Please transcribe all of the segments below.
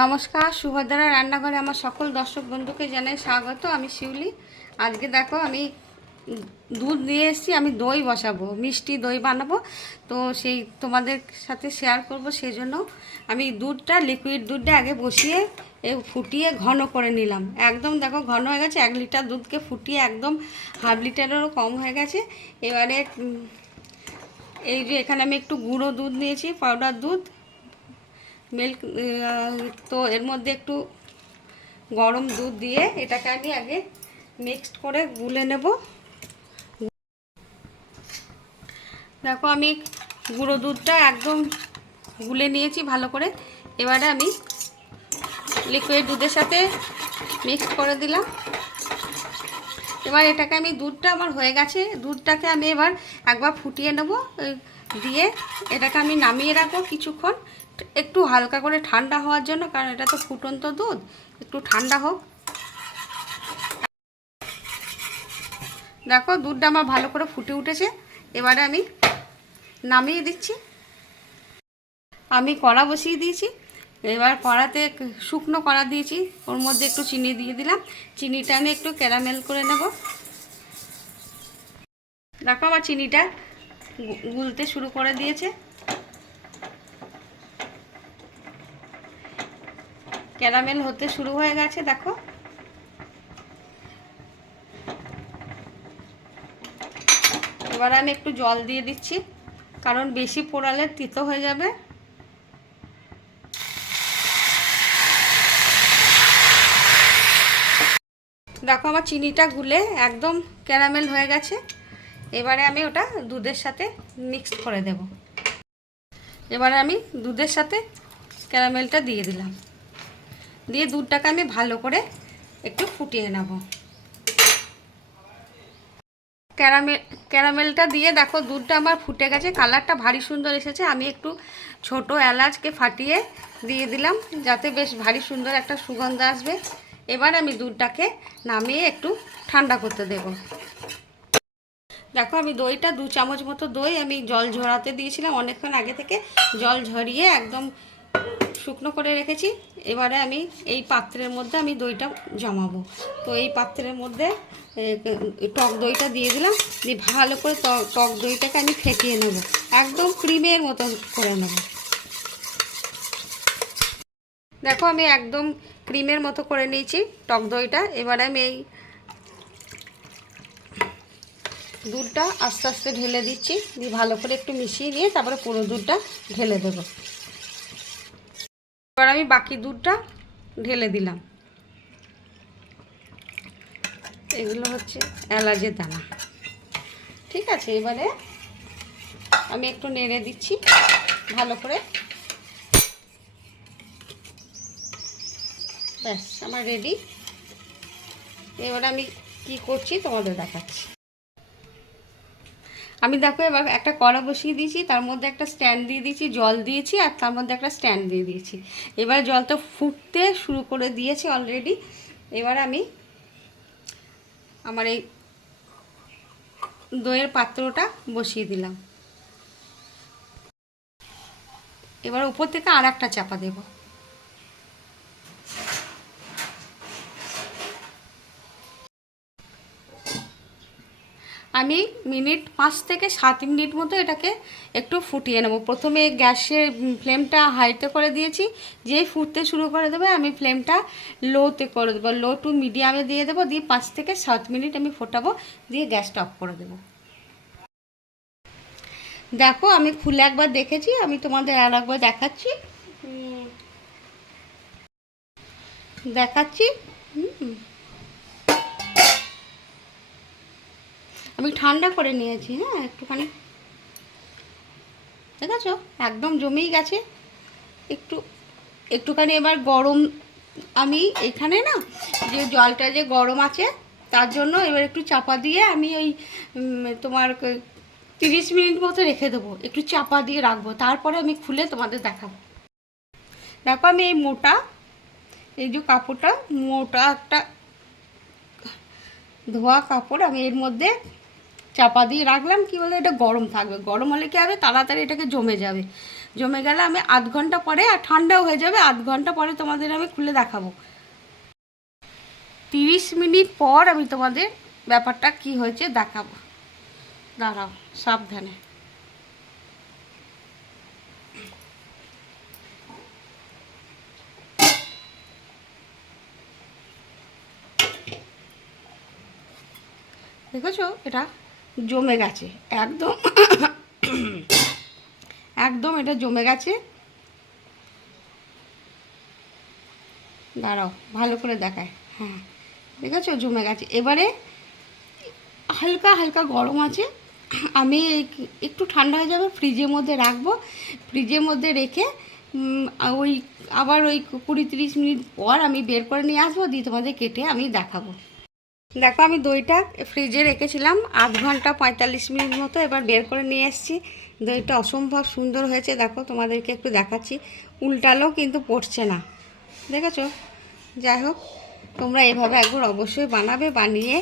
নমস্কার সুভদ্রা রান্নাঘরে আমার সকল দর্শক বন্ধুকে জানাই স্বাগত। আমি শিউলি। আজকে দেখো, আমি দুধ নিয়ে এসেছি, আমি দই বসাবো, মিষ্টি দই বানাবো। তো সেই তোমাদের সাথে শেয়ার করব সেই জন্য আমি দুধটা লিকুইড দুধটা আগে বসিয়ে, এ ফুটিয়ে ঘন করে নিলাম। একদম দেখো ঘন হয়ে গেছে, এক লিটার দুধকে ফুটিয়ে একদম হাফ লিটারেরও কম হয়ে গেছে। এবারে এই যে এখানে আমি একটু গুঁড়ো দুধ নিয়েছি পাউডার দুধ। মিল্ক তো এর মধ্যে একটু গরম দুধ দিয়ে এটাকে আমি আগে মিক্সড করে গুলে নেব। দেখো আমি গুঁড়ো দুধটা একদম গুলে নিয়েছি ভালো করে। এবারে আমি লিকুইড দুধের সাথে মিক্সড করে দিলাম। এবার এটাকে আমি দুধটা আমার হয়ে গেছে, দুধটাকে আমি এবার একবার ফুটিয়ে নেব। দিয়ে এটাকে আমি নামিয়ে রাখব কিছুক্ষণ। একটু হালকা করে ঠান্ডা হওয়ার জন্য, কারণ এটা তো ফুটন্ত দুধ। একটু ঠান্ডা হোক। দেখো, দুধটা আমার ভালো করে ফুটে উঠেছে। এবারে আমি নামিয়ে দিচ্ছি। আমি কড়া বসিয়ে দিয়েছি। এবার কড়াতে শুকনো কড়া দিয়েছি। ওর মধ্যে একটু চিনি দিয়ে দিলাম। চিনিটা আমি একটু ক্যারামেল করে নেব। দেখো আমার চিনিটা গুলতে শুরু করে দিয়েছে। ক্যারামেল হতে শুরু হয়ে গেছে, দেখো। এবার আমি একটু জল দিয়ে দিচ্ছি, কারণ বেশি পোড়ালে তিতো হয়ে যাবে। দেখো, আমার চিনিটা গুলে একদম ক্যারামেল হয়ে গেছে। এবারে আমি ওটা দুধের সাথে মিক্সড করে দেব। এবারে আমি দুধের সাথে ক্যারামেলটা দিয়ে দিলাম। দিয়ে দুধটাকে আমি ভালো করে একটু ফুটিয়ে নেব। ক্যারামেল ক্যারামেলটা দিয়ে দেখো দুধটা আমার ফুটে গেছে, কালারটা ভারী সুন্দর এসেছে। আমি একটু ছোট এলাচকে ফাটিয়ে দিয়ে দিলাম যাতে বেশ ভারী সুন্দর একটা সুগন্ধ আসবে। এবার আমি দুধটাকে নামিয়ে একটু ঠান্ডা করতে দেব। দেখো, আমি দইটা দু চামচ মতো দই আমি জল ঝরাতে দিয়েছিলাম। অনেকক্ষণ আগে থেকে জল ঝরিয়ে একদম শুকনো করে রেখেছি। এবারে আমি এই পাত্রের মধ্যে আমি দইটা জমাবো। তো এই পাত্রের মধ্যে টক দইটা দিয়ে দিলাম। দিয়ে ভালো করে টক দইটাকে আমি ফেটিয়ে নেব। একদম ক্রিমের মতো করে নেব। দেখো, আমি একদম ক্রিমের মতো করে নিয়েছি টক দইটা। এবারে আমি এই দুধটা আস্তে আস্তে ঢেলে দিচ্ছি। দিয়ে ভালো করে একটু মিশিয়ে নিয়ে তারপরে পুরো দুধটা ঢেলে দেবো। এবার আমি বাকি দুধটা ঢেলে দিলাম। এগুলো হচ্ছে এলাচের দানা। ঠিক আছে, এবারে আমি একটু নেড়ে দিচ্ছি ভালো করে। ব্যাস, আমার রেডি এবার আমি কি করছি তোমাদের দেখাচ্ছি। আমি দেখো এবার একটা কড়া বসিয়ে দিয়েছি, তার মধ্যে একটা স্ট্যান্ড দিয়ে দিয়েছি, জল দিয়েছি আর তার মধ্যে একটা স্ট্যান্ড দিয়ে দিয়েছি। এবার জলটা ফুটতে শুরু করে দিয়েছি অলরেডি এবার আমি আমার এই দইয়ের পাত্রটা বসিয়ে দিলাম। এবার উপর থেকে আর একটা চাপা দেবো। আমি মিনিট পাঁচ থেকে সাত মিনিট মতো এটাকে একটু ফুটিয়ে নেব। প্রথমে গ্যাসের ফ্লেমটা হাইতে করে দিয়েছি। যেই ফুটতে শুরু করে দেবে, আমি ফ্লেমটা লোতে করে দেবো। লো টু মিডিয়ামে দিয়ে দেবো। দিয়ে পাঁচ থেকে সাত মিনিট আমি ফোটাবো। দিয়ে গ্যাসটা অফ করে দেবো। দেখো, আমি খুলে একবার দেখেছি। আমি তোমাদের আর একবার দেখাচ্ছি। দেখাচ্ছি। হুম। আমি ঠান্ডা করে নিয়েছি হ্যাঁ একটুখানি। আছে একদম জমেই গেছে। একটু, একটুখানি এবার গরম, আমি এখানে না, যে জলটা যে গরম আছে, তার জন্য এবার একটু চাপা দিয়ে আমি ওই তোমার তিরিশ মিনিট মতো রেখে দেবো। একটু চাপা দিয়ে রাখব। তারপরে আমি খুলে তোমাদের দেখাবো। দেখো আমি এই মোটা, এই যে কাপড়টা, মোটা একটা ধোয়া কাপড় আমি এর মধ্যে চাপা দিয়ে রাখলাম, কি বলে, এটা গরম থাকবে। গরম হলে কি হবে? তাড়াতাড়ি এটাকে জমে যাবে। জমে গেলে আমি আধ ঘণ্টা পরে, আর ঠান্ডাও হয়ে যাবে, আধ ঘণ্টা পরে তোমাদের আমি খুলে দেখাবো। তিরিশ মিনিট পর আমি তোমাদের ব্যাপারটা কি হয়েছে দেখাবো। দাঁড়াও, সাবধানে। দেখেছ এটা? জমে গেছে। একদম একদম এটা জমে গেছে। দাঁড়াও, ভালো করে দেখায়। হ্যাঁ ঠিক আছে জমে গেছে। এবারে হালকা হালকা গরম আছে। আমি একটু ঠান্ডা হয়ে যাবে, ফ্রিজের মধ্যে রাখব। ফ্রিজের মধ্যে রেখে ওই আবার ওই কুড়ি তিরিশ মিনিট পর আমি বের করে নিয়ে আসব, দিয়ে তোমাদের কেটে আমি দেখাবো। দেখো আমি দইটা ফ্রিজে রেখেছিলাম আধ ঘণ্টা পঁয়তাল্লিশ মিনিট মতো এবার বের করে নিয়ে এসেছি। দইটা অসম্ভব সুন্দর হয়েছে, দেখো তোমাদেরকে একটু দেখাচ্ছি। উল্টালেও কিন্তু পড়ছে না। দেখেছ? যাই হোক, তোমরা এভাবে একবার অবশ্যই বানাবে, বানিয়ে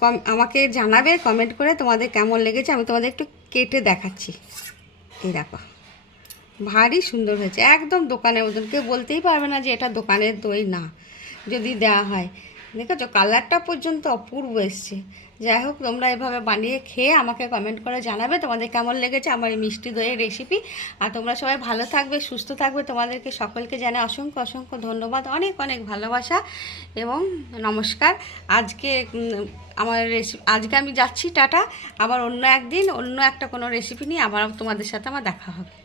কম, আমাকে জানাবে কমেন্ট করে তোমাদের কেমন লেগেছে, আমি তোমাদের একটু কেটে দেখাচ্ছি। এই দেখো, ভারী সুন্দর হয়েছে। একদম দোকানের মতন, কেউ বলতেই পারবে না যে এটা দোকানের দই না, যদি দেওয়া হয়। দেখেছ? কালারটা পর্যন্ত অপূর্ব এসছে। যাই হোক, তোমরা এভাবে বানিয়ে খেয়ে আমাকে কমেন্ট করে জানাবে তোমাদের কেমন লেগেছে আমার এই মিষ্টি দইয়ের রেসিপি আর তোমরা সবাই ভালো থাকবে, সুস্থ থাকবে। তোমাদেরকে সকলকে জানে অসংখ্য অসংখ্য ধন্যবাদ, অনেক অনেক ভালোবাসা এবং নমস্কার। আজকে আমার রেসিপি আজকে আমি যাচ্ছি টাটা। আবার অন্য একদিন অন্য একটা কোনো রেসিপি নিয়ে আবার তোমাদের সাথে আমার দেখা হবে।